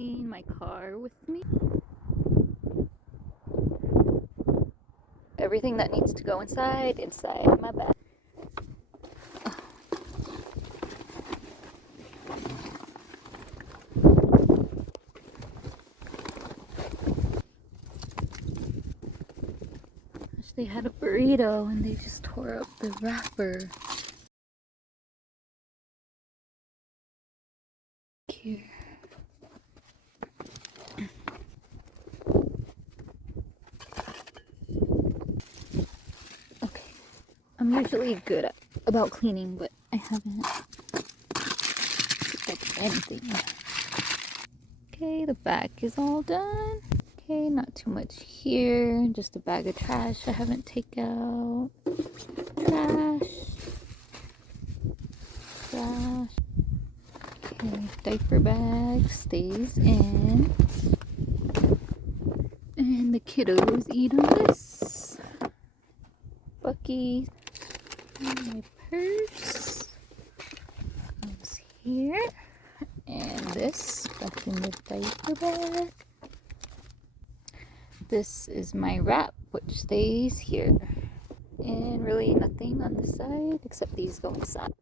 clean my car with me. Everything that needs to go inside my bag. They had a burrito and they just tore up the wrapper. Here. Okay, I'm usually good about cleaning, but I haven't picked up anything. Okay, the bag is all done. Okay, not too much here. Just a bag of trash I haven't taken out. Trash. Trash. Okay, diaper bag stays in. And the kiddos eat on this. Bucky. And my purse goes here. And this back in the diaper bag. This is my wrap, which stays here. And really nothing on the side except these go inside.